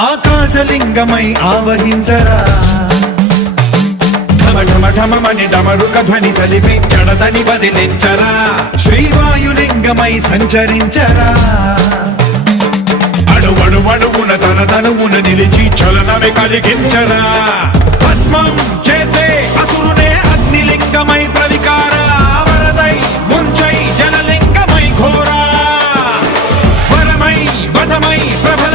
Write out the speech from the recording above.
ఆకాశలింగమై ఆవహించరా ఢమఢమని డమరుక ధ్వని సలిపి జడదని వదిలించరా శ్రీవాయులింగమై సంచరించరా అణువణువున తన తనువున నిలిచి చలనమే కలిగించరా భస్మం చేసే అసురునే అగ్నిలింగమై ప్రవికార వరదై ముంచై జలలింగమై ఘోరా వరమై వసమై ప్రబల